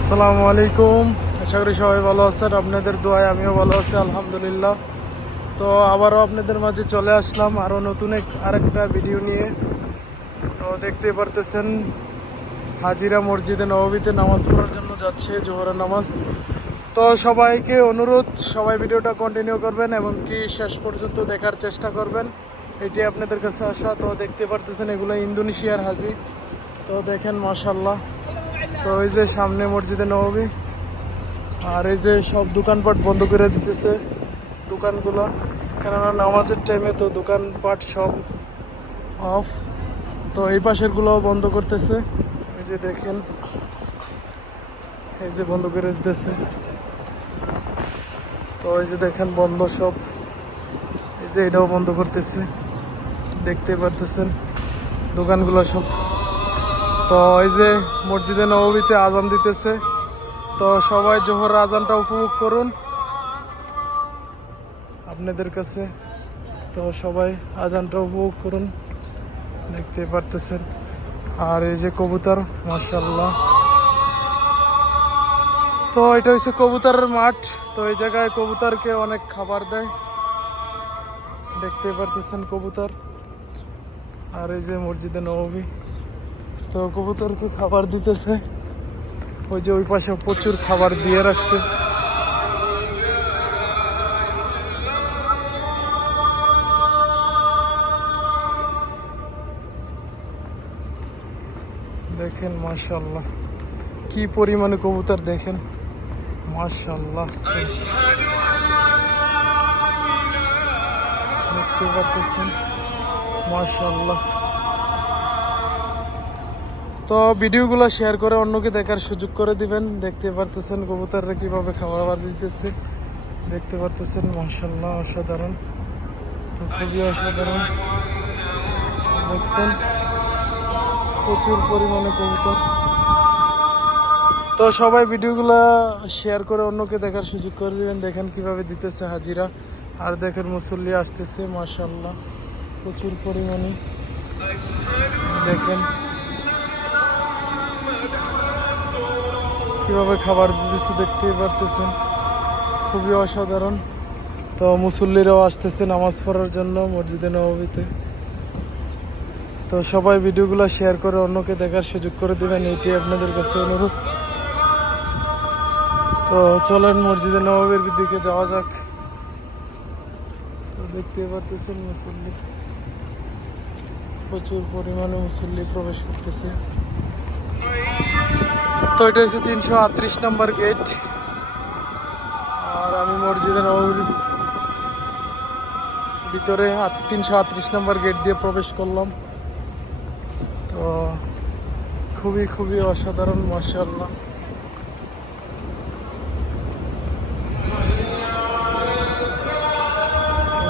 আসসালামু আলাইকুম। আশা করি সবাই ভালো আছেন, আপনাদের দোয়ায় আমিও ভালো আছি, আলহামদুলিল্লাহ। তো আবারও আপনাদের মাঝে চলে আসলাম আরও নতুন এক আরেকটা ভিডিও নিয়ে। তো দেখতে পারতেছেন, হাজিরা মসজিদে নববীতে নামাজ পড়ার জন্য যাচ্ছে জোহরের নামাজ। তো সবাইকে অনুরোধ, সবাই ভিডিওটা কন্টিনিউ করবেন এবং কি শেষ পর্যন্ত দেখার চেষ্টা করবেন, এটি আপনাদের কাছে আসা। তো দেখতে পারতেছেন এগুলো ইন্দোনেশিয়ার হাজি। তো দেখেন মাশাল্লাহ তো ওই যে সামনে মসজিদে নবী আর এই যে সব দোকানপাট বন্ধ করে দিতেছে দোকানগুলো। কেননা নামাজের টাইমে তো দোকানপাট সব অফ তো এই পাশেরগুলো বন্ধ করতেছে। এই যে দেখেন, এই যে বন্ধ করে দিতেছে। তো এই যে দেখেন, বন্ধ সব। এই যে এটাও বন্ধ করতেছে। দেখতে পারতেছেন, দোকানগুলো সব তো এই যে মসজিদে নববীতে আজান দিতেছে। তো সবাই জোহর আজানটা উপভোগ করুন। আপনাদের কাছে তো সবাই আজানটা উপভোগ করুন। দেখতে পারতেছেন। আর এই যে কবুতর মার্শাল্লাহ তো এটা হচ্ছে কবুতরের মাঠ। তো এই জায়গায় কবুতরকে অনেক খাবার দেয়। দেখতে পারতেছেন কবুতর। আর এই যে মসজিদে নবী তো কবুতরকে খাবার দিতেছে। ওই যে ওই পাশে প্রচুর খাবার দিয়ে রাখছে। দেখেন মাশাল্লাহ কি পরিমাণে কবুতর দেখেন। মাশাল্লাহ দেখতে পারতেছেন। মাশাল্লাহ তো ভিডিওগুলো শেয়ার করে অন্যকে দেখার সুযোগ করে দিবেন। দেখতে পারতেছেন কবুতররা কীভাবে খাবার দিতেছে। দেখতে পারতেছেন মার্শাল্লাহ অসাধারণ। তো খুবই অসাধারণ। দেখছেন, প্রচুর পরিমাণে কবুতর। তো সবাই ভিডিওগুলো শেয়ার করে অন্যকে দেখার সুযোগ করে দিবেন। দেখেন কীভাবে দিতেছে হাজিরা। আর দেখেন মুসল্লি আসতেছে মার্শাল্লাহ প্রচুর পরিমাণে। দেখেন কীভাবে খাবার দিতেছে দেখতেই পারতেছেন। খুবই অসাধারণ। তো মুসল্লিরাও আসতেছে নামাজ পড়ার জন্য মসজিদে নবীতে তো সবাই ভিডিওগুলো শেয়ার করে অন্যকে দেখার সুযোগ করে দেবেন এটি আপনাদের কাছে অনুরোধ। তো চলেন মসজিদে নবীর দিকে যাওয়া যাক। তো দেখতেই পারতেছেন মুসল্লি। প্রচুর পরিমাণে মুসল্লি প্রবেশ করতেছে। তো এটা হচ্ছে তিনশো আটত্রিশ নম্বর গেট আর আমি মসজিদে নবীর ভিতরে তিনশো আটত্রিশ নম্বর গেট দিয়ে প্রবেশ করলাম। তো খুবই খুবই অসাধারণ মার্শাল্লাহ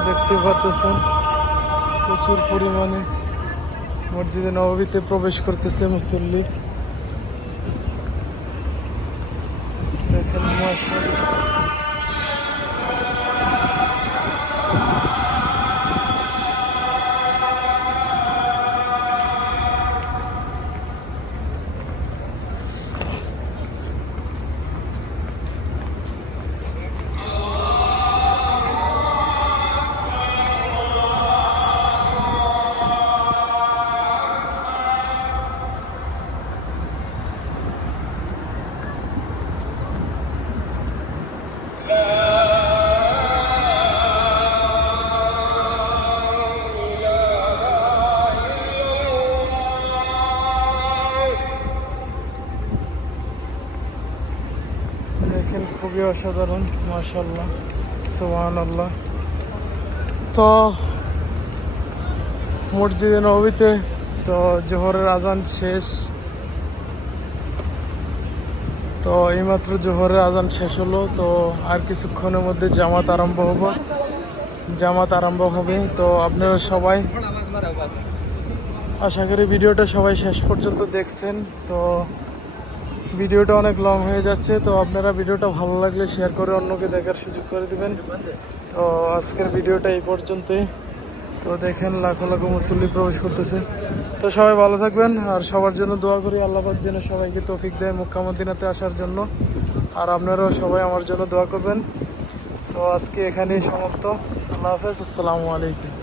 দেখতে পারতেছেন, প্রচুর পরিমাণে মসজিদে নবীতে প্রবেশ করতেছে মুসল্লি। দেখেন খুবই অসাধারণ মাশাল্লাহ সোহান আল্লাহ তো, মসজিদে নবীতে তো জোহরের আজান শেষ। তো এইমাত্র জোহরের আজান শেষ হলো, তো আর কিছুক্ষণের মধ্যে জামাত আরম্ভ হব। জামাত আরম্ভ হবে, তো আপনারা সবাই আশা করি ভিডিওটা সবাই শেষ পর্যন্ত দেখছেন। তো ভিডিওটা অনেক লং হয়ে যাচ্ছে, তো আপনারা ভিডিওটা ভালো লাগলে শেয়ার করে অন্যকে দেখার সুযোগ করে দেবেন। তো আজকের ভিডিওটা এই পর্যন্তই। তো দেখেন, লাখো লাখো মুসল্লি প্রবেশ করতেছে। তো সবাই ভালো থাকবেন, আর সবার জন্য দোয়া করি, আল্লাহ পাক যেন সবাইকে তৌফিক দেয় মক্কা আসার জন্য। আর আপনারাও সবাই আমার জন্য দোয়া করবেন। তো আজকে এখানেই সমাপ্ত। আল্লাহ হাফেজ, আসসালামু আলাইকুম।